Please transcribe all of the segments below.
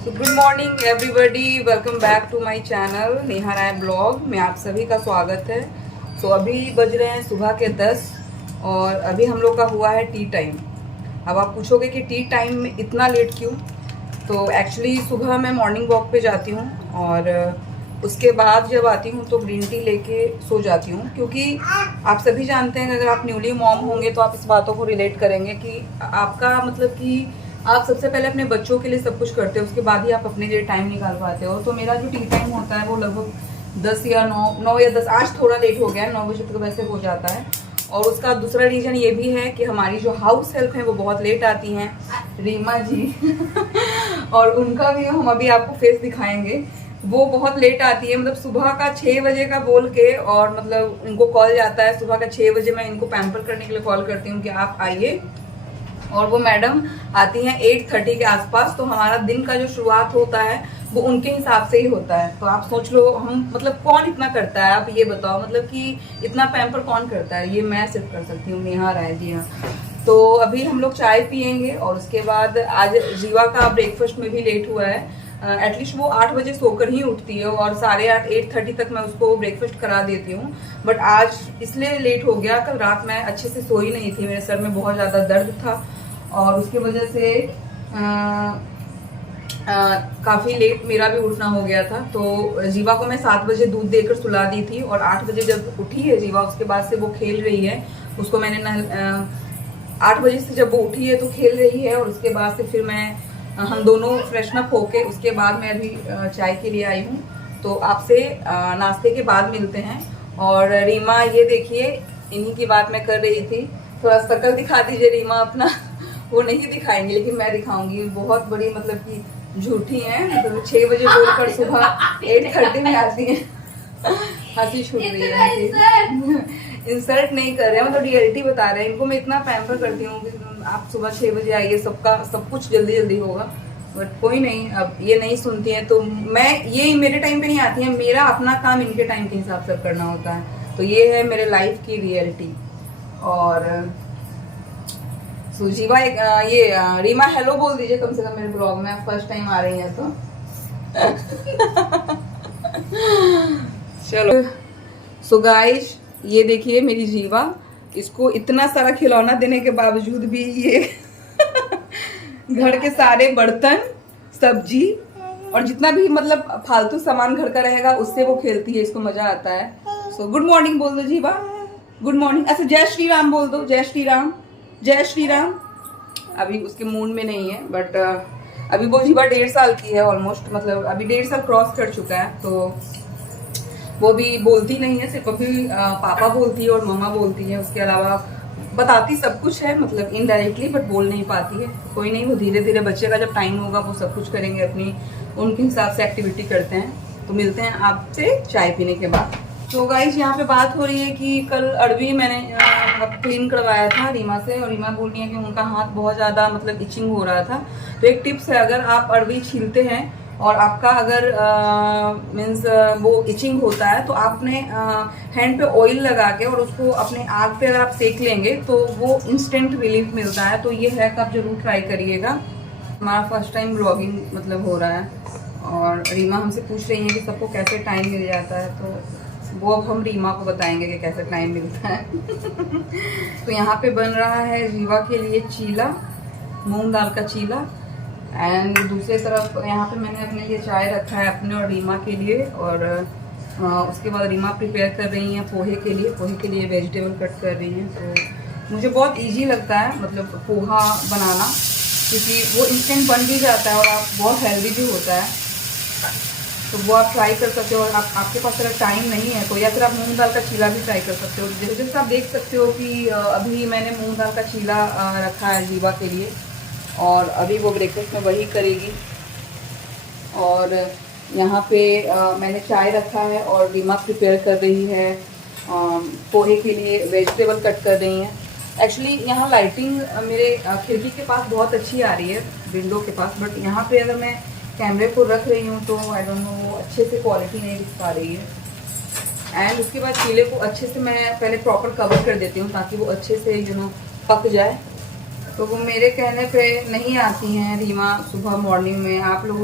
So good morning everybody, welcome back to my channel Neha Rai blog में आप सभी का स्वागत है। सो अभी बज रहे हैं सुबह के 10 और अभी हम लोग का हुआ है टी टाइम। अब आप पूछोगे कि टी टाइम में इतना लेट क्यों? तो एक्चुअली सुबह मैं मॉर्निंग वॉक पे जाती हूँ और उसके बाद जब आती हूँ तो ग्रीन टी लेके सो जाती हूँ, क्योंकि आप सभी जानते हैं कि अगर आप न्यूली मॉम होंगे तो आप इस बातों को रिलेट करेंगे कि आपका मतलब कि आप सबसे पहले अपने बच्चों के लिए सब कुछ करते हो, उसके बाद ही आप अपने लिए टाइम निकाल पाते हो। तो मेरा जो टी टाइम होता है वो लगभग 10 या 9 या 10, आज थोड़ा लेट हो गया है, 9 बजे तक वैसे हो जाता है। और उसका दूसरा रीज़न ये भी है कि हमारी जो हाउस हेल्प है वो बहुत लेट आती हैं, रीमा जी और उनका भी हम अभी आपको फेस दिखाएंगे। वो बहुत लेट आती है, मतलब सुबह का 6 बजे का बोल के, और मतलब उनको कॉल जाता है सुबह का 6 बजे। मैं इनको पैम्पर करने के लिए कॉल करती हूँ कि आप आइए, और वो मैडम आती हैं 8:30 के आसपास। तो हमारा दिन का जो शुरुआत होता है वो उनके हिसाब से ही होता है। तो आप सोच लो हम मतलब कौन इतना करता है, आप ये बताओ, मतलब कि इतना पैम्पर कौन करता है? ये मैं सिर्फ कर सकती हूँ, नेहा राय जी। हाँ, तो अभी हम लोग चाय पियेंगे और उसके बाद आज जीवा का ब्रेकफास्ट में भी लेट हुआ है। एटलीस्ट वो 8 बजे सोकर ही उठती है और 8:30 8:30 तक मैं उसको ब्रेकफास्ट करा देती हूँ। बट आज इसलिए लेट हो गया, कल रात मैं अच्छे से सोई नहीं थी, मेरे सर में बहुत ज़्यादा दर्द था और उसकी वजह से काफ़ी लेट मेरा भी उठना हो गया था। तो जीवा को मैं 7 बजे दूध देकर सुला दी थी और 8 बजे जब उठी है जीवा, उसके बाद से वो खेल रही है। उसको मैंने 8 बजे से जब वो उठी है तो खेल रही है, और उसके बाद से फिर हम दोनों फ्रेशनअप होके उसके बाद मैं अभी चाय के लिए आई हूँ। तो आपसे नाश्ते के बाद मिलते हैं। और रीमा ये देखिए, इन्हीं की बात मैं कर रही थी, थोड़ा शक्ल दिखा दीजिए रीमा अपना। वो नहीं दिखाएंगे लेकिन मैं दिखाऊंगी, बहुत बड़ी मतलब कि झूठी है, मतलब 6 बजे बोलकर सुबह 8:30 में आती है। हंसी छूट रही है। इंसल्ट नहीं कर रहे हैं, मतलब रियलिटी बता रहे हैं। इनको मैं इतना पैम्पर करती हूँ कि आप सुबह 6 बजे आइए, सबका सब कुछ जल्दी जल्दी होगा, बट कोई नहीं, अब ये नहीं सुनती है। तो मैं ये मेरे टाइम पे नहीं आती है, मेरा अपना काम इनके टाइम के हिसाब से करना होता है। तो ये है मेरे लाइफ की रियलिटी। और जीवा एक रीमा हेलो बोल दीजिए कम से कम मेरे ब्लॉग में, आप फर्स्ट टाइम आ रही हैं तो। चलो सो गाइस, ये देखिए मेरी जीवा, इसको इतना सारा खिलौना देने के बावजूद भी ये घर के सारे बर्तन, सब्जी और जितना भी मतलब फालतू सामान घर का रहेगा उससे वो खेलती है, इसको मजा आता है। सो गुड मॉर्निंग बोल दो जीवा, गुड मॉर्निंग। अच्छा जय श्री राम बोल दो, जय श्री राम, जय श्री राम। अभी उसके मूड में नहीं है, बट अभी वो जीवा 1.5 साल की है ऑलमोस्ट, मतलब अभी 1.5 साल क्रॉस कर चुका है। तो वो भी बोलती नहीं है, सिर्फ अभी पापा बोलती है और मम्मा बोलती है, उसके अलावा बताती सब कुछ है, मतलब इनडायरेक्टली, बट बोल नहीं पाती है। कोई नहीं, वो धीरे धीरे बच्चे का जब टाइम होगा वो सब कुछ करेंगे, अपनी उनके हिसाब से एक्टिविटी करते हैं। तो मिलते हैं आपसे चाय पीने के बाद। तो गाइस यहाँ पे बात हो रही है कि कल अरवी मैंने क्लीन करवाया था रीमा से, और रीमा बोल रही है कि उनका हाथ बहुत ज़्यादा मतलब इचिंग हो रहा था। तो एक टिप्स है, अगर आप अरवी छीलते हैं और आपका अगर मीन्स वो इचिंग होता है तो आप अपने हैंड पे ऑयल लगा के और उसको अपने आग पे अगर आप सेक लेंगे तो वो इंस्टेंट रिलीफ मिलता है। तो ये हैक आप जरूर ट्राई करिएगा। हमारा फर्स्ट टाइम ब्लॉगिंग मतलब हो रहा है, और रीमा हमसे पूछ रही है कि सबको कैसे टाइम मिल जाता है, तो वो अब हम रीमा को बताएंगे कि कैसे टाइम मिलता है। तो यहाँ पे बन रहा है जीवा के लिए चीला, मूंग दाल का चीला। एंड दूसरी तरफ यहाँ पे मैंने अपने लिए चाय रखा है, अपने और रीमा के लिए। और उसके बाद रीमा प्रिपेयर कर रही हैं पोहे के लिए वेजिटेबल कट कर रही हैं। तो मुझे बहुत इजी लगता है मतलब पोहा बनाना, क्योंकि वो इंस्टेंट बन भी जाता है और आप बहुत हेल्दी भी होता है। तो वो आप ट्राई कर सकते हो। और आपके पास अगर टाइम नहीं है तो या फिर आप मूंग दाल का चीला भी ट्राई कर सकते हो। जैसे आप देख सकते हो कि अभी मैंने मूंग दाल का चीला रखा है जीवा के लिए, और अभी वो ब्रेकफास्ट में वही करेगी। और यहाँ पे मैंने चाय रखा है और रीमा प्रिपेयर कर रही है पोहे के लिए, वेजिटेबल कट कर रही हैं। एक्चुअली यहाँ लाइटिंग मेरे खिड़की के पास बहुत अच्छी आ रही है, विंडो के पास, बट यहाँ पे अगर मैं कैमरे को रख रही हूँ तो आई डोंट नो अच्छे से क्वालिटी नहीं दिख पा रही है। एंड उसके बाद चीले को अच्छे से मैं पहले प्रॉपर कवर कर देती हूँ ताकि वो अच्छे से पक जाए। तो वो मेरे कहने पे नहीं आती हैं रीमा सुबह मॉर्निंग में। आप लोग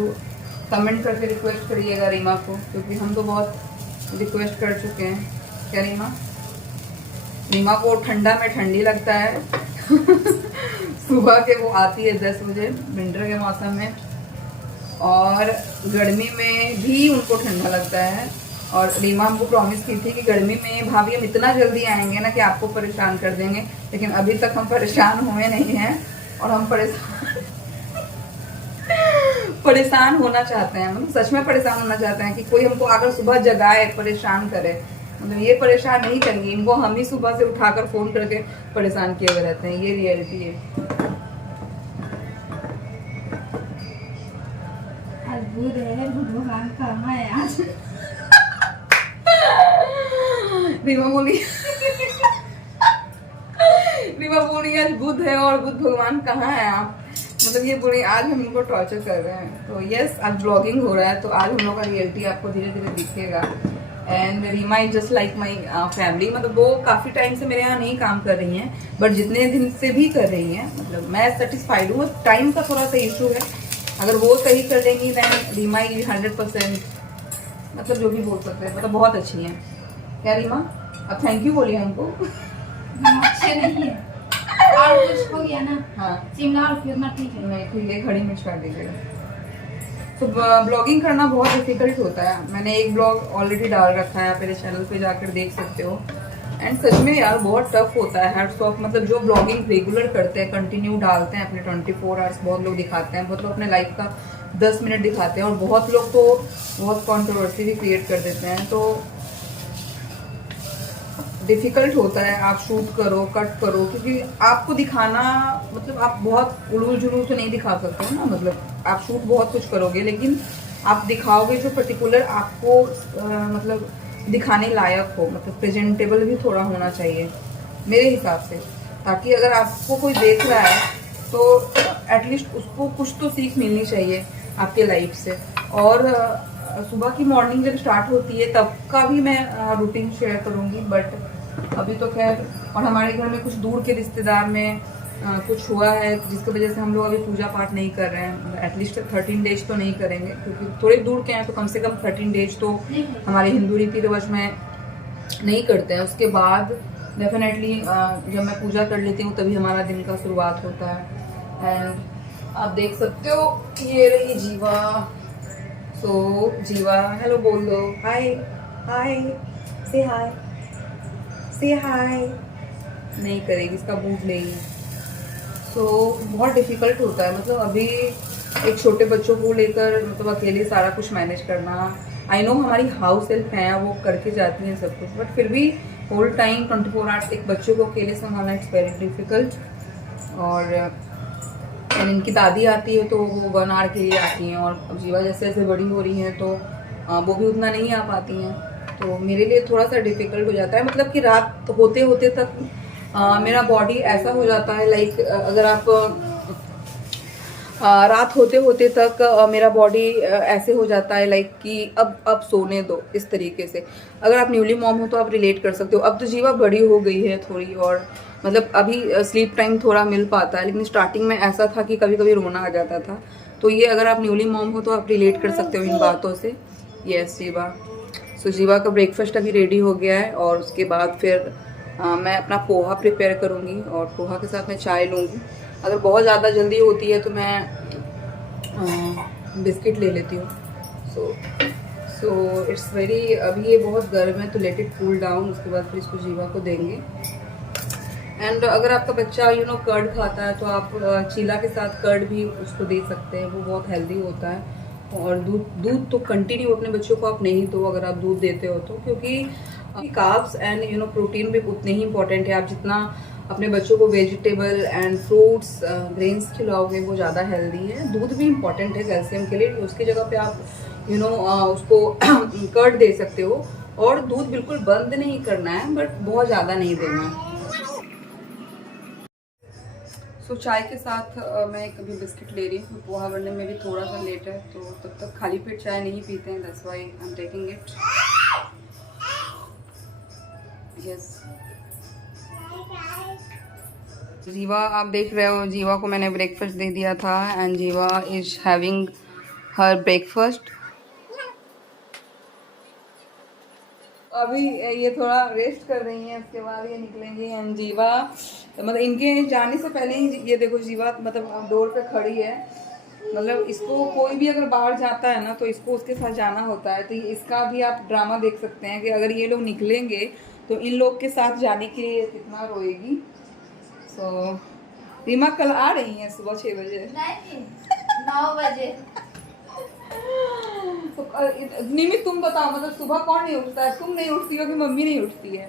कमेंट करके रिक्वेस्ट करिएगा रीमा को, क्योंकि हम तो बहुत रिक्वेस्ट कर चुके हैं। क्या रीमा? रीमा को ठंडा में ठंडी लगता है सुबह के वो आती है 10 बजे विंटर के मौसम में, और गर्मी में भी उनको ठंडा लगता है। और रीमा हमको प्रॉमिस की थी कि गर्मी में भाभी हम इतना जल्दी आएंगे ना कि आपको परेशान कर देंगे, लेकिन अभी तक हम परेशान हुए नहीं हैं। और हम परेशान होना चाहते हैं, मतलब सच में परेशान होना चाहते हैं कि कोई हमको आकर सुबह जगाए, परेशान करे। मतलब ये परेशान नहीं करेंगे, इनको हम ही सुबह से उठाकर फोन करके परेशान किए हुए रहते हैं। ये रियलिटी है। बुध है, बुध भगवान कहाँ है आज? रीमा बोली रीमा बोली आज बुध है और बुध भगवान कहाँ है आप? मतलब ये बोली आज हम इनको टॉर्चर कर रहे हैं। तो यस, आज ब्लॉगिंग हो रहा है, तो आज हम लोग का रियलिटी आपको धीरे धीरे दिखेगा। And Reema is just like my family. मतलब वो काफ़ी टाइम से मेरे यहाँ नहीं काम कर रही हैं, बट जितने दिन से भी कर रही हैं मतलब मैं सेटिस्फाइड हूँ। टाइम का थोड़ा सा इशू है, अगर वो सही कर देंगी देन रीमा इज 100%, मतलब जो भी बोल सकते हैं, मतलब बहुत अच्छी हैं। क्या रीमा? अब थैंक यू बोलिए हमको। हम अच्छे नहीं है और कुछ हो गया ना। हाँ शिमला और फिरना ठीक है। नहीं, ठीक है, खड़ी मिर्च काट दीजिएगा। तो ब्लॉगिंग करना बहुत डिफिकल्ट होता है। मैंने एक ब्लॉग ऑलरेडी डाल रखा है, आप मेरे चैनल पे जाकर देख सकते हो। एंड सच में यार बहुत टफ होता है। हैट्स ऑफ, मतलब जो ब्लॉगिंग रेगुलर करते हैं, कंटिन्यू डालते हैं अपने 24 आवर्स, बहुत लोग दिखाते हैं, बहुत लोग अपने लाइफ का 10 मिनट दिखाते हैं, और बहुत लोग तो बहुत कंट्रोवर्सी भी क्रिएट कर देते हैं। तो डिफिकल्ट होता है, आप शूट करो, कट करो, क्योंकि आपको दिखाना मतलब आप बहुत उड़ूल जुलूल तो नहीं दिखा सकते हो ना। मतलब आप शूट बहुत कुछ करोगे, लेकिन आप दिखाओगे जो पर्टिकुलर आपको मतलब दिखाने लायक हो, मतलब प्रेजेंटेबल भी थोड़ा होना चाहिए मेरे हिसाब से, ताकि अगर आपको कोई देख रहा है तो एटलीस्ट उसको कुछ तो सीख मिलनी चाहिए आपके लाइफ से। और सुबह की मॉर्निंग जब स्टार्ट होती है तब का भी मैं रूटीन शेयर करूँगी, बट अभी तो खैर। और हमारे घर में कुछ दूर के रिश्तेदार में कुछ हुआ है जिसकी वजह से हम लोग अभी पूजा पाठ नहीं कर रहे हैं। एटलीस्ट 13 डेज तो नहीं करेंगे, क्योंकि थोड़े दूर के हैं, तो कम से कम 13 डेज तो हमारे हिंदू रीति रिवाज में नहीं करते हैं। उसके बाद डेफिनेटली जब मैं पूजा कर लेती हूँ तभी हमारा दिन का शुरुआत होता है। एंड आप देख सकते हो ये रही जीवा। सो जीवा हेलो बोल दो, हाय हाय, से हाय, से हाय। नहीं करेगी, इसका बूट लेगी। तो बहुत डिफिकल्ट होता है, मतलब अभी एक छोटे बच्चों को लेकर मतलब अकेले सारा कुछ मैनेज करना। आई नो हमारी हाउस हेल्प हैं, वो करके जाती हैं सब कुछ, बट फिर भी होल टाइम 24 आवर्स एक बच्चे को अकेले संभालना इट्स वेरी डिफिकल्ट। और इनकी दादी आती है तो वो 1 आवर के लिए आती हैं, और अब जीवा जैसे जैसे बड़ी हो रही हैं तो वो भी उतना नहीं आ पाती हैं। तो मेरे लिए थोड़ा सा डिफिकल्ट हो जाता है, मतलब कि रात होते होते तक मेरा बॉडी ऐसा हो जाता है, लाइक अगर आप रात होते होते तक मेरा बॉडी ऐसे हो जाता है लाइक कि अब सोने दो, इस तरीके से। अगर आप न्यूली मॉम हो तो आप रिलेट कर सकते हो। अब तो जीवा बड़ी हो गई है थोड़ी, और मतलब अभी स्लीप टाइम थोड़ा मिल पाता है, लेकिन स्टार्टिंग में ऐसा था कि कभी कभी रोना आ जाता था। तो ये अगर आप न्यूली मॉम हो तो आप रिलेट कर सकते हो इन बातों से। यस जीवा। सो जीवा का ब्रेकफास्ट अभी रेडी हो गया है, और उसके बाद फिर मैं अपना पोहा प्रिपेयर करूँगी, और पोहा के साथ मैं चाय लूँगी। अगर बहुत ज़्यादा जल्दी होती है तो मैं बिस्किट ले लेती हूँ। सो इट्स वेरी, अभी ये बहुत गर्म है तो लेट इट कूल डाउन, उसके बाद फिर इसको जीवा को देंगे। एंड अगर आपका बच्चा कर्ड खाता है तो आप चीला के साथ कर्ड भी उसको दे सकते हैं, वो बहुत हेल्दी होता है। और दूध तो कंटिन्यू अपने बच्चों को आप नहीं दो अगर आप दूध देते हो तो, क्योंकि कार्ब्स एंड प्रोटीन भी उतने ही इंपॉर्टेंट है। आप जितना अपने बच्चों को वेजिटेबल एंड फ्रूट्स ग्रेन्स खिलाओगे वो ज़्यादा हेल्दी है। दूध भी इम्पॉर्टेंट है कैल्शियम के लिए, उसकी जगह पे आप उसको कर्ड दे सकते हो। और दूध बिल्कुल बंद नहीं करना है, बट बहुत ज़्यादा नहीं देना है। सो चाय के साथ मैं एक अभी बिस्किट ले रही हूँ। पोहा बनने में भी थोड़ा सा लेट है, तो तब तक खाली पेट चाय नहीं पीते हैं, that's why I am taking it. Yes जीवा, आप देख रहे हो, जीवा को मैंने ब्रेकफास्ट दे दिया था एंड जीवा इज हैविंग हर ब्रेकफास्ट। अभी ये थोड़ा रेस्ट कर रही हैं, उसके बाद ये निकलेंगी। एंड जीवा मतलब इनके जाने से पहले ही ये देखो, जीवा मतलब डोर पे खड़ी है। मतलब इसको कोई भी अगर बाहर जाता है ना तो इसको उसके साथ जाना होता है। तो इसका भी आप ड्रामा देख सकते हैं कि अगर ये लोग निकलेंगे तो इन लोग के साथ जाने के लिए कितना रोएगी। सो रीमा कल आ रही हैं सुबह 6 बजे? नहीं, 9 बजे। तो निमित तुम बताओ, मतलब सुबह कौन नहीं उठता है? तुम नहीं उठती हो कि मम्मी नहीं उठती है?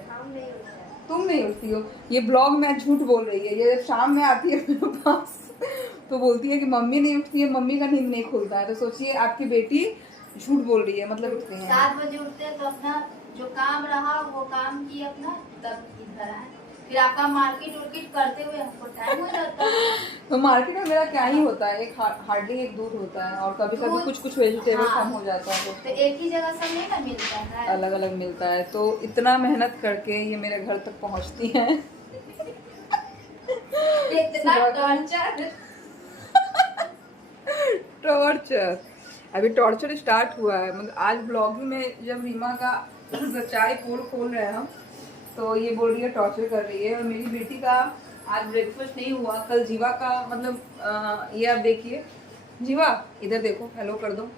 तुम नहीं उठती हो। ये ब्लॉग में झूठ बोल रही है। ये जब शाम में आती है मेरे पास तो बोलती है कि मम्मी नहीं उठती है, मम्मी का नींद नहीं खुलता है। तो सोचिए आपकी बेटी झूठ बोल रही है, मतलब उठती है 7 बजे उठते हैं तो अपना जो काम रहा वो काम किए अपना, तब इधर आए। फिर आपका मार्केट उर्केट करते हुए हमको टाइम हो जाता है। तो मार्केट में मेरा क्या ही होता है, एक हार्डली एक दूध होता है और कभी कभी कुछ वेजिटेबल हाँ। कम हो जाता है तो एक ही जगह सब नहीं ना मिलता है, अलग अलग मिलता है। तो इतना मेहनत करके ये मेरे घर तक पहुंचती हैं। इतना टॉर्चर। टॉर्चर, अभी टॉर्चर स्टार्ट हुआ है। मतलब आज ब्लॉगिंग में जब रीमा का सच्चाई पोल खोल रहे हैं हम, तो ये बोल रही है टॉर्चर कर रही है। और मेरी बेटी का आज ब्रेकफास्ट नहीं हुआ। कल जीवा का मतलब ये आप देखिए, जीवा इधर देखो, हेलो कर दो,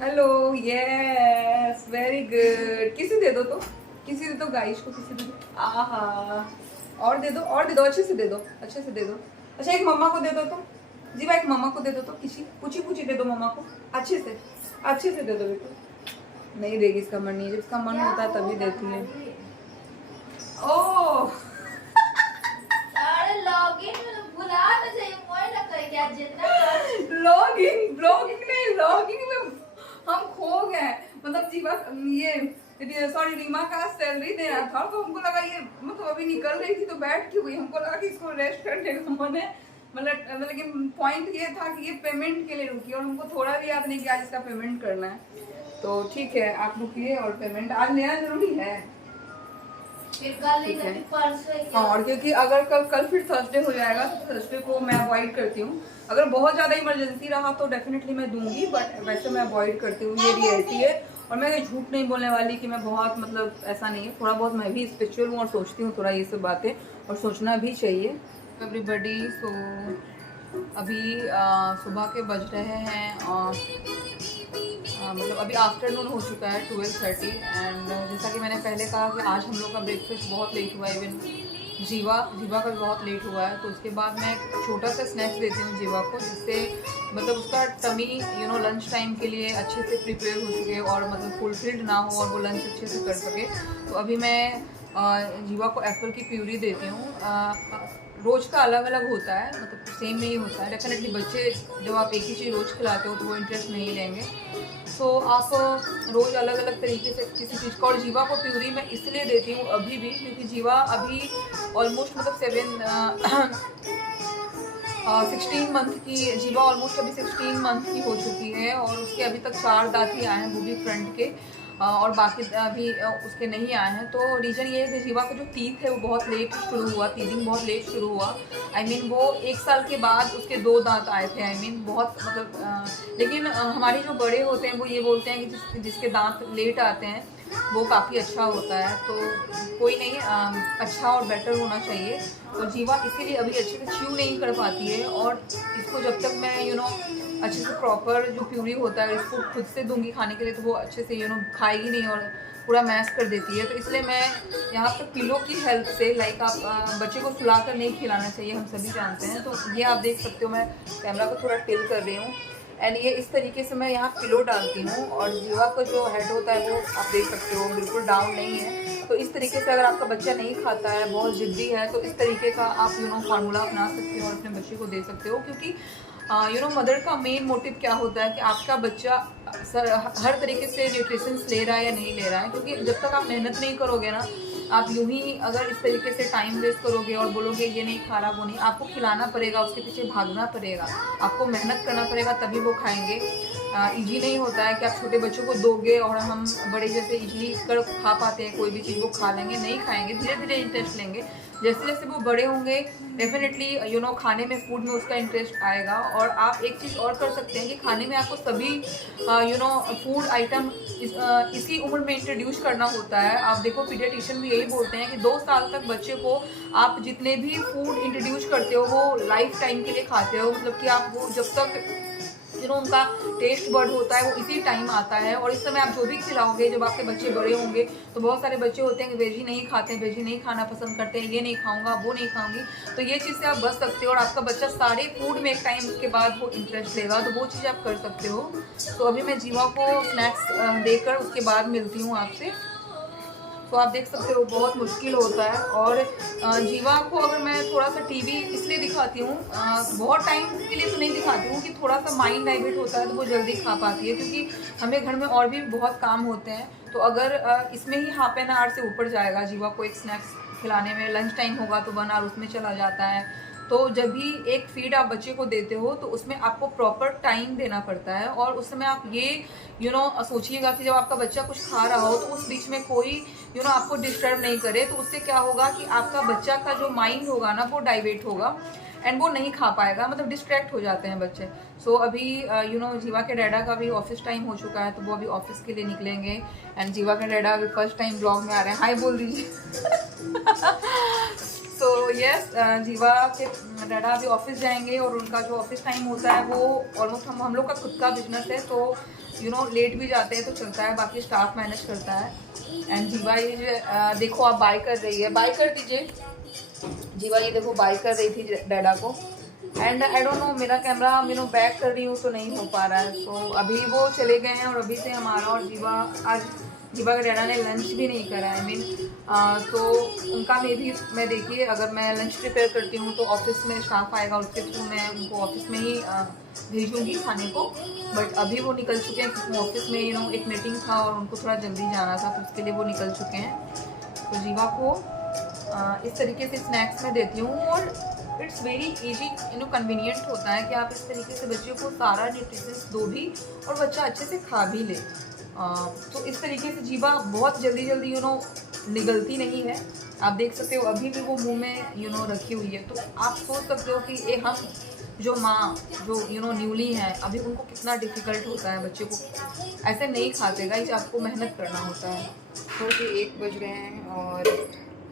हेलो, यस वेरी गुड। किसी दे दो, तो किसी दे दो, गाइस को किसी दे दो। आहा, और दे दो, और दे दो, अच्छे से दे दो, अच्छे से दे दो। अच्छा एक मम्मा को दे दो तो, जीवा एक मम्मा को दे दो तो, किसी पूछी दे दो मम्मा को, अच्छे से दे दो बेटू। नहीं देगी, इसका मन नहीं है। जब इसका मन होता है तभी देती है। ओह अरे लॉगिन बुला ना चाहिए, मोय ना करे क्या जितना ब्लॉगिंग नहीं, लॉगिंग में हम खो गए। मतलब जीवा ये सॉरी रीमा का सैलरी दे रहा था तो हमको लगा ये मतलब अभी निकल रही थी तो बैठ क्यों गई। हमको लगा कि इसको रेस्ट करने का मन है। मतलब लेकिन पॉइंट ये था कि ये पेमेंट के लिए रुकी और हमको थोड़ा भी याद नहीं कि आज इसका पेमेंट करना है। तो ठीक है, आप रुकिए और पेमेंट आज लेना जरूरी है। फिर कल नहीं तो फिर परसों ही। हाँ, और क्योंकि अगर कल फिर थर्सडे हो जाएगा तो थर्सडे को मैं अवॉइड करती हूँ। अगर बहुत ज़्यादा इमरजेंसी रहा तो डेफिनेटली मैं दूंगी, बट वैसे मैं अवॉइड करती हूँ। ये रियलिटी है और मैं झूठ नहीं बोलने वाली कि मैं बहुत मतलब ऐसा नहीं है। थोड़ा बहुत मैं भी स्पिरिचुअल हूँ और सोचती हूँ थोड़ा ये सब बातें, और सोचना भी चाहिए। एवरीबडी, सो अभी सुबह के बज रहे हैं मतलब अभी आफ्टरनून हो चुका है 12:30। एंड जैसा कि मैंने पहले कहा कि आज हम लोग का ब्रेकफास्ट बहुत लेट हुआ है। इवन जीवा का भी बहुत लेट हुआ है। तो उसके बाद मैं एक छोटा सा स्नैक्स देती हूँ जीवा को, जिससे मतलब उसका टमी लंच टाइम के लिए अच्छे से प्रिपेयर हो सके और मतलब फुलफिल्ड ना हो और वो लंच अच्छे से कर सके। तो अभी मैं जीवा को एप्पल की प्यूरी देती हूँ। रोज़ का अलग अलग होता है, मतलब सेम नहीं होता है। डेफिनेटली बच्चे जब आप एक ही चीज़ रोज़ खिलाते हो तो वो इंटरेस्ट नहीं लेंगे। सो आप रोज़ अलग अलग तरीके से किसी चीज़ का। और जीवा को प्यूरी मैं इसलिए देती हूँ अभी भी क्योंकि जीवा अभी ऑलमोस्ट मतलब 16 मंथ की, जीवा ऑलमोस्ट अभी 16 मंथ की हो चुकी है और उसके अभी तक 4 दांत ही आए हैं, वो भी फ्रंट के, और बाकी अभी उसके नहीं आए हैं। तो रीज़न ये है कि जीवा का जो टीथ है वो बहुत लेट शुरू हुआ, टीथिंग बहुत लेट शुरू हुआ। आई मीन वो 1 साल के बाद उसके 2 दांत आए थे। आई मीन बहुत मतलब लेकिन हमारे जो बड़े होते हैं वो ये बोलते हैं कि जिसके दांत लेट आते हैं वो काफ़ी अच्छा होता है। तो कोई नहीं, अच्छा और बेटर होना चाहिए। तो जीवा इसीलिए अभी अच्छे से च्यू नहीं कर पाती है। और इसको जब तक मैं अच्छे से प्रॉपर जो प्यूरी होता है इसको खुद से दूंगी खाने के लिए तो वो अच्छे से खाएगी नहीं और पूरा मैश कर देती है। तो इसलिए मैं यहाँ पर पिलो की हेल्प से, लाइक आप बच्चे को सुला कर नहीं खिलाना चाहिए, हम सभी जानते हैं। तो ये आप देख सकते हो, मैं कैमरा को थोड़ा टिल कर रही हूँ। एंड ये इस तरीके से मैं यहाँ पिलो डालती हूँ और जीवा का जो हेड होता है वो आप देख सकते हो बिल्कुल डाउन नहीं है। तो इस तरीके से अगर आपका बच्चा नहीं खाता है, बहुत ज़िद्दी है, तो इस तरीके का आप फार्मूला अपना सकते हो और अपने बच्चे को दे सकते हो। क्योंकि मदर का मेन मोटिव क्या होता है कि आपका बच्चा हर तरीके से न्यूट्रिशंस ले रहा है या नहीं ले रहा है। क्योंकि जब तक आप मेहनत नहीं करोगे ना, आप यूं ही अगर इस तरीके से टाइम वेस्ट करोगे और बोलोगे ये नहीं खा रहा वो नहीं, आपको खिलाना पड़ेगा, उसके पीछे भागना पड़ेगा, आपको मेहनत करना पड़ेगा तभी वो खाएंगे। इजी नहीं होता है कि आप छोटे बच्चों को दोगे और हम बड़े जैसे इजली कर खा पाते हैं, कोई भी चीज़ वो खा लेंगे, नहीं खाएंगे, धीरे धीरे इंटरेस्ट लेंगे। जैसे जैसे वो बड़े होंगे डेफिनेटली खाने में, फूड में उसका इंटरेस्ट आएगा। और आप एक चीज़ और कर सकते हैं कि खाने में आपको सभी फूड आइटम इसी उम्र में इंट्रोड्यूस करना होता है। आप देखो पीडियाट्रिशियन भी यही बोलते हैं कि 2 साल तक बच्चे को आप जितने भी फूड इंट्रोड्यूस करते हो वो लाइफ टाइम के लिए खाते हो, मतलब कि आप वो जब तक उनका टेस्ट बर्ड होता है वो इसी टाइम आता है। और इस समय आप जो भी खिलाओगे, जब आपके बच्चे बड़े होंगे तो बहुत सारे बच्चे होते हैं कि वेजी नहीं खाते हैं, वेजी नहीं खाना पसंद करते हैं, ये नहीं खाऊंगा, वो नहीं खाऊंगी, तो ये चीज़ से आप बच सकते हो और आपका बच्चा सारे फूड में एक टाइम के बाद वो इंटरेस्ट लेगा, तो वो चीज़ आप कर सकते हो। तो अभी मैं जीवा को स्नैक्स देकर उसके बाद मिलती हूँ आपसे। तो आप देख सकते हो बहुत मुश्किल होता है। और जीवा को अगर मैं थोड़ा सा टीवी इसलिए दिखाती हूँ, बहुत टाइम के लिए तो नहीं दिखाती हूँ कि थोड़ा सा माइंड डाइवर्ट होता है तो वो जल्दी खा पाती है, क्योंकि हमें घर में और भी बहुत काम होते हैं। तो अगर इसमें ही हाफ एन आवर से ऊपर जाएगा जीवा को एक स्नैक्स खिलाने में, लंच टाइम होगा तो 1 आवर उसमें चला जाता है। तो जब भी एक फीड आप बच्चे को देते हो तो उसमें आपको प्रॉपर टाइम देना पड़ता है। और उस समय आप ये सोचिएगा कि जब आपका बच्चा कुछ खा रहा हो तो उस बीच में कोई आपको डिस्टर्ब नहीं करे, तो उससे क्या होगा कि आपका बच्चा का जो माइंड होगा ना वो डाइवर्ट होगा एंड वो नहीं खा पाएगा, मतलब डिस्ट्रैक्ट हो जाते हैं बच्चे। सो अभी जीवा के डैडा का भी ऑफिस टाइम हो चुका है, तो वो अभी ऑफिस के लिए निकलेंगे। एंड जीवा के डैडा अभी फर्स्ट टाइम ब्लॉग में आ रहे हैं, हाय बोल दीजिए। तो यस, जीवा के डैडा अभी ऑफिस जाएंगे और उनका जो ऑफिस टाइम होता है वो ऑलमोस्ट हम लोग का खुद का बिजनेस है, तो लेट भी जाते हैं तो चलता है, बाकी स्टाफ मैनेज करता है। एंड जीवा ये देखो आप बाय कर रही है, बाय कर दीजिए जीवा, ये देखो बाय कर रही थी डैडा को। एंड आई डोंट नो, मेरा कैमरा बैक कर रही हूँ तो नहीं हो पा रहा है। तो अभी वो चले गए हैं और अभी से हमारा और जीवा के डैडा ने लंच भी नहीं करा है। तो उनका मैं देखिए अगर मैं लंच प्रिपेयर करती हूँ तो ऑफिस में स्टाफ आएगा, उसके थ्रू मैं उनको ऑफिस में ही भेजूँगी खाने को। बट अभी वो निकल चुके हैं क्योंकि ऑफिस में एक मीटिंग था और उनको थोड़ा जल्दी जाना था, तो उसके लिए वो निकल चुके हैं। तो जीवा को इस तरीके से स्नैक्स में देती हूँ और इट्स वेरी ईजी, कन्वीनियंट होता है कि आप इस तरीके से बच्चे को सारा न्यूट्रिशंस दो भी और बच्चा अच्छे से खा भी ले। तो इस तरीके से जीवा बहुत जल्दी निगलती नहीं है। आप देख सकते हो अभी भी वो मुंह में रखी हुई है। तो आप सोच सकते हो कि ये हम जो माँ जो न्यूली हैं अभी उनको कितना डिफ़िकल्ट होता है, बच्चे को ऐसे नहीं खाते गाइस, आपको मेहनत करना होता है। थोड़े 1 बज रहे हैं और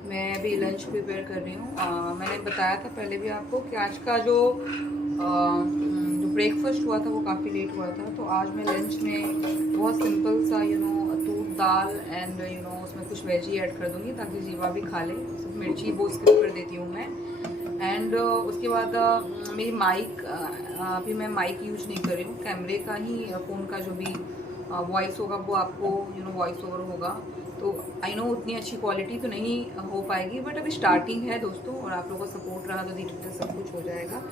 मैं अभी लंच प्रिपेयर कर रही हूँ। मैंने बताया था पहले भी आपको कि आज का जो ब्रेकफास्ट हुआ था वो काफ़ी लेट हुआ था। तो आज मैं लंच में बहुत सिंपल सा दूध दाल एंड उसमें कुछ वेजी ऐड कर दूँगी ताकि जीवा भी खा ले। सिर्फ मिर्ची वो स्किप कर देती हूँ मैं। एंड उसके बाद मेरी माइक, अभी मैं माइक यूज नहीं कर रही हूँ, कैमरे का ही फ़ोन का जो भी वॉइस होगा वो आपको वॉइस ओवर होगा। तो आई नो उतनी अच्छी क्वालिटी तो नहीं हो पाएगी, बट अभी स्टार्टिंग है दोस्तों और आप लोगों का सपोर्ट रहा तो धीरे धीरे सब कुछ हो जाएगा।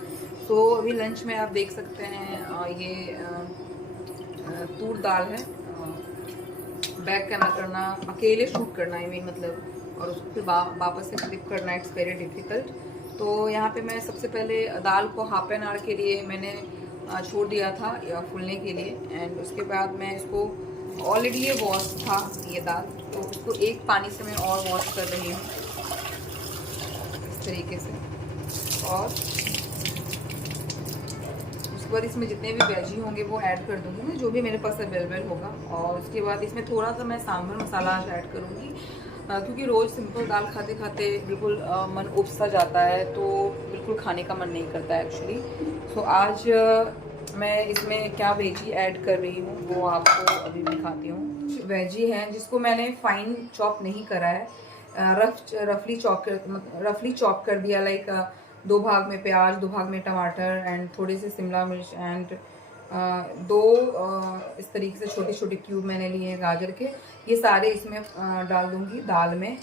तो अभी लंच में आप देख सकते हैं ये तूर दाल है। बैक कैमरा करना, अकेले शूट करना है मतलब, और उसको फिर वापस से फ्लिप करना, इट्स वेरी डिफ़िकल्ट। तो यहाँ पे मैं सबसे पहले दाल को हाफ एन आवर के लिए मैंने छोड़ दिया था फूलने के लिए। एंड उसके बाद मैं इसको ऑलरेडी ये वॉश था ये दाल, तो उसको एक पानी से मैं और वॉश कर रही हूँ इस तरीके से। और उसके बाद इसमें जितने भी वेजी होंगे वो ऐड कर दूँगी मैं, जो भी मेरे पास अवेलेबल होगा। और उसके बाद इसमें थोड़ा सा मैं सांभर मसाला आज ऐड करूँगी, क्योंकि रोज़ सिंपल दाल खाते खाते बिल्कुल मन उब सा जाता है, तो बिल्कुल खाने का मन नहीं करता है एक्चुअली। सो आज मैं इसमें क्या वेजी ऐड कर रही हूँ वो आपको अभी दिखाती हूँ। वेजी है जिसको मैंने फाइन चॉप नहीं करा है, रफली चॉप कर दिया, लाइक 2 भाग में प्याज, 2 भाग में टमाटर एंड थोड़े से शिमला मिर्च एंड 2 इस तरीके से छोटे छोटे क्यूब मैंने लिए हैं गाजर के। ये सारे इसमें डाल दूंगी दाल में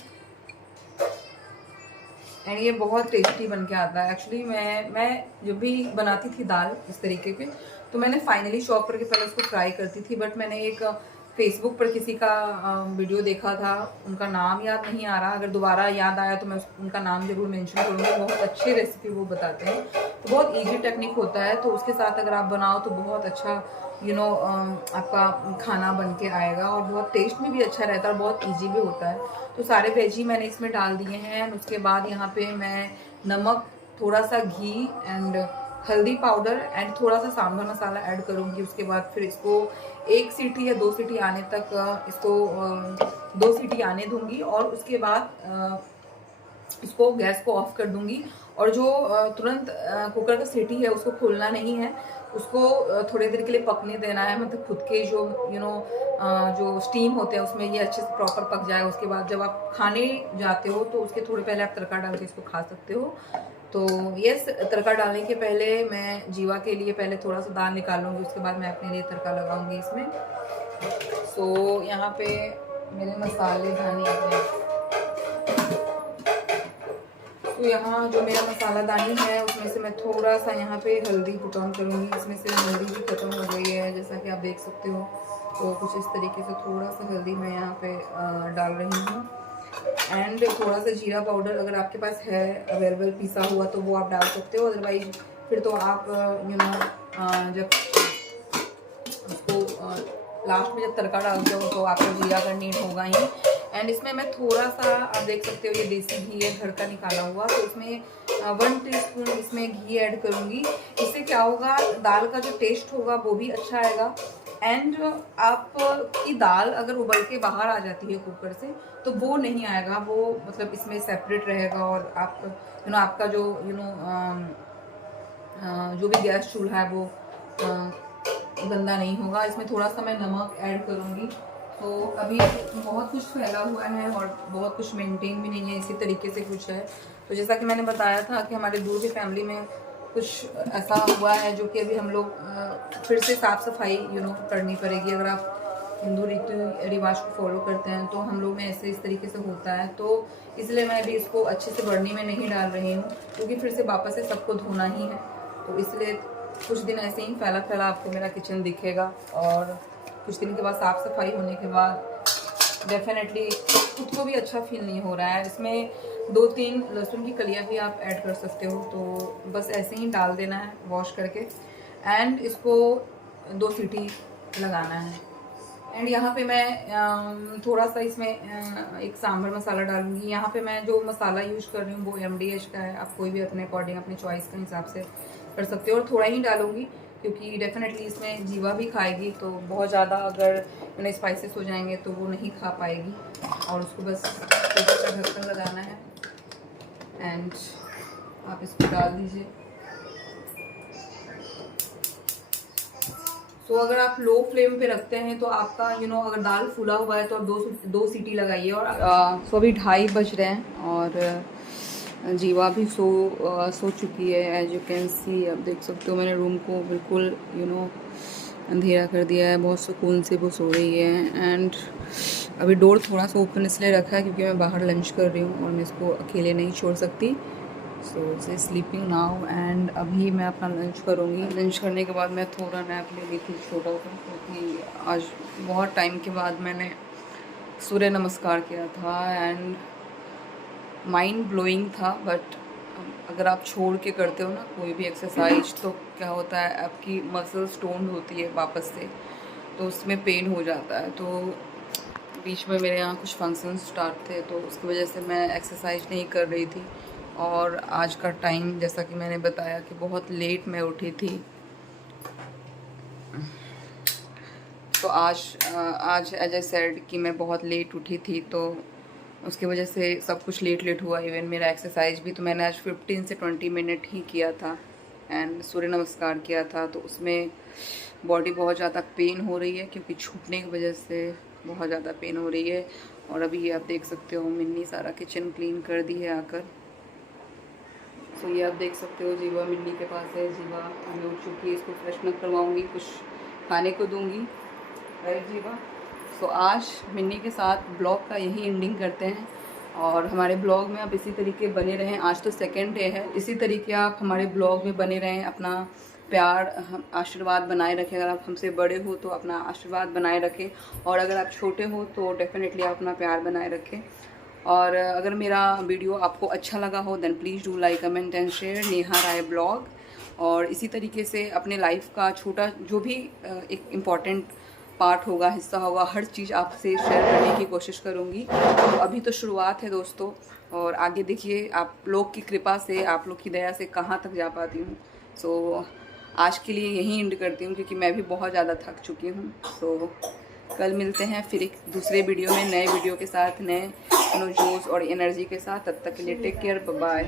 एंड ये बहुत टेस्टी बन के आता है। एक्चुअली मैं जब भी बनाती थी दाल इस तरीके के, तो मैंने फाइनली चॉप करके पहले उसको फ्राई करती थी, बट मैंने एक फेसबुक पर किसी का वीडियो देखा था, उनका नाम याद नहीं आ रहा, अगर दोबारा याद आया तो मैं उनका नाम जरूर मेंशन करूँगी। बहुत अच्छी रेसिपी वो बताते हैं, तो बहुत इजी टेक्निक होता है, तो उसके साथ अगर आप बनाओ तो बहुत अच्छा आपका खाना बन के आएगा और बहुत टेस्ट में भी अच्छा रहता है और बहुत ईजी भी होता है। तो सारे वेजी मैंने इसमें डाल दिए हैं। उसके बाद यहाँ पे मैं नमक, थोड़ा सा घी एंड हल्दी पाउडर एंड थोड़ा सा सांभर मसाला ऐड करूँगी। उसके बाद फिर इसको 1 सीटी या 2 सीटी आने तक इसको 2 सीटी आने दूंगी और उसके बाद इसको गैस को ऑफ कर दूंगी। और जो तुरंत कुकर का सीटी है उसको खोलना नहीं है, उसको थोड़ी देर के लिए पकने देना है, मतलब खुद के जो जो स्टीम होते हैं उसमें ये अच्छे से प्रॉपर पक जाए। उसके बाद जब आप खाने जाते हो तो उसके थोड़े पहले आप तड़का डाल के इसको खा सकते हो। तो यस, तड़का डालने के पहले मैं जीवा के लिए पहले थोड़ा सा दाल निकालूंगी, उसके बाद मैं अपने लिए तड़का लगाऊंगी इसमें। सो यहाँ पे मेरे मसाले दानी हैं, तो यहाँ जो मेरा मसाला दानी है उसमें से मैं थोड़ा सा यहाँ पे हल्दी पुट ऑन करूँगी। इसमें से हल्दी भी ख़त्म हो गई है जैसा कि आप देख सकते हो, तो कुछ इस तरीके से थोड़ा सा हल्दी मैं यहाँ पे डाल रही हूँ। एंड थोड़ा सा जीरा पाउडर अगर आपके पास है अवेलेबल पिसा हुआ तो वो आप डाल सकते हो, अदरवाइज फिर तो आप जब उसको लास्ट में जब तड़का डालते हो तो आपको जीरा का नीड होगा ही। एंड इसमें मैं थोड़ा सा, आप देख सकते हो ये देसी घी है घर का निकाला हुआ, तो इसमें 1 टीस्पून इसमें घी ऐड करूँगी। इससे क्या होगा, दाल का जो टेस्ट होगा वो भी अच्छा आएगा। एंड आपकी दाल अगर उबल के बाहर आ जाती है कुकर से तो वो नहीं आएगा, वो मतलब इसमें सेपरेट रहेगा और आप आपका जो जो भी गैस चूल्हा है वो गंदा नहीं होगा। इसमें थोड़ा सा मैं नमक ऐड करूँगी। तो अभी बहुत कुछ फैला हुआ है और बहुत कुछ मेंटेन भी नहीं है, इसी तरीके से कुछ है। तो जैसा कि मैंने बताया था कि हमारे दूर की फैमिली में कुछ ऐसा हुआ है जो कि अभी हम लोग फिर से साफ़ सफाई करनी पड़ेगी। अगर आप हिंदू रीति रिवाज को फॉलो करते हैं तो हम लोग में ऐसे इस तरीके से होता है, तो इसलिए मैं अभी इसको अच्छे से बढ़नी में नहीं डाल रही हूँ, क्योंकि फिर से वापस से सबको धोना ही है। तो इसलिए कुछ दिन ऐसे ही फैला फैला आपको मेरा किचन दिखेगा और कुछ दिन के बाद साफ़ सफाई होने के बाद डेफिनेटली खुद को भी अच्छा फील नहीं हो रहा है। इसमें 2-3 लहसुन की कलियाँ भी आप ऐड कर सकते हो, तो बस ऐसे ही डाल देना है वॉश करके एंड इसको 2 सीटी लगाना है। एंड यहाँ पे मैं थोड़ा सा इसमें एक सांभर मसाला डालूंगी। यहाँ पे मैं जो मसाला यूज कर रही हूँ वो MDH का है, आप कोई भी अपने अकॉर्डिंग अपनी चॉइस के हिसाब से कर सकते हो और थोड़ा ही डालूंगी क्योंकि डेफिनेटली इसमें जीवा भी खाएगी, तो बहुत ज़्यादा अगर स्पाइसेस हो जाएंगे तो वो नहीं खा पाएगी। और उसको बस ऊपर का ढक्कन लगाना है एंड आप इसको डाल दीजिए। तो अगर आप लो फ्लेम पे रखते हैं तो आपका अगर दाल फूला हुआ है तो आप 2 सीटी लगाइए। और सो अभी 2:30 बज रहे हैं और जीवा भी सो चुकी है। एज यू कैन सी, आप देख सकते हो मैंने रूम को बिल्कुल अंधेरा कर दिया है, बहुत सुकून से वो सो रही है। एंड अभी डोर थोड़ा सा ओपन इसलिए रखा है क्योंकि मैं बाहर लंच कर रही हूँ और मैं इसको अकेले नहीं छोड़ सकती। So it's sleeping now and अभी मैं अपना लंच करूँगी। लंच करने के बाद मैं थोड़ा नैप ले ली थी छोटा सा, क्योंकि आज बहुत टाइम के बाद मैंने सूर्य नमस्कार किया था एंड माइंड ब्लोइंग था। बट अगर आप छोड़ के करते हो ना कोई भी एक्सरसाइज तो क्या होता है, आपकी मसल्स टोन्ड होती है वापस से, तो उसमें पेन हो जाता है। तो बीच में मेरे यहाँ कुछ फंक्शन स्टार्ट थे तो उसकी वजह से मैं एक्सरसाइज नहीं कर रही थी। और आज का टाइम जैसा कि मैंने बताया कि बहुत लेट मैं उठी थी, तो आज एज आई सेड कि मैं बहुत लेट उठी थी, तो उसकी वजह से सब कुछ लेट हुआ, इवन मेरा एक्सरसाइज भी। तो मैंने आज 15 से 20 मिनट ही किया था एंड सूर्य नमस्कार किया था, तो उसमें बॉडी बहुत ज़्यादा पेन हो रही है क्योंकि छूटने की वजह से बहुत ज़्यादा पेन हो रही है। और अभी आप देख सकते हो मिन्नी सारा किचन क्लीन कर दी है आकर। सो ये आप देख सकते हो जीवा मिन्नी के पास है, जीवा अभी उठ चुकी है, इसको फ्रेशन अप करवाऊँगी, कुछ खाने को दूँगी, राइट जीवा। सो आज मिन्नी के साथ ब्लॉग का यही एंडिंग करते हैं और हमारे ब्लॉग में आप इसी तरीके बने रहें। आज तो 2nd डे है, इसी तरीके आप हमारे ब्लॉग में बने रहें, अपना प्यार आशीर्वाद बनाए रखें। अगर आप हमसे बड़े हो तो अपना आशीर्वाद बनाए रखें, और अगर आप छोटे हो तो डेफिनेटली आप अपना प्यार बनाए रखें। और अगर मेरा वीडियो आपको अच्छा लगा हो then please do like, comment and share Neha Rai blog. और इसी तरीके से अपने लाइफ का छोटा जो भी एक इम्पॉर्टेंट पार्ट होगा, हिस्सा होगा, हर चीज़ आपसे शेयर करने की कोशिश करूँगी। तो अभी तो शुरुआत है दोस्तों, और आगे देखिए आप लोग की कृपा से, आप लोग की दया से कहाँ तक जा पाती हूँ। सो आज के लिए यहीं एंड करती हूँ क्योंकि मैं भी बहुत ज़्यादा थक चुकी हूँ। सो कल मिलते हैं फिर एक दूसरे वीडियो में, नए वीडियो के साथ, नए जोश और एनर्जी के साथ। तब तक के लिए टेक केयर, बाय।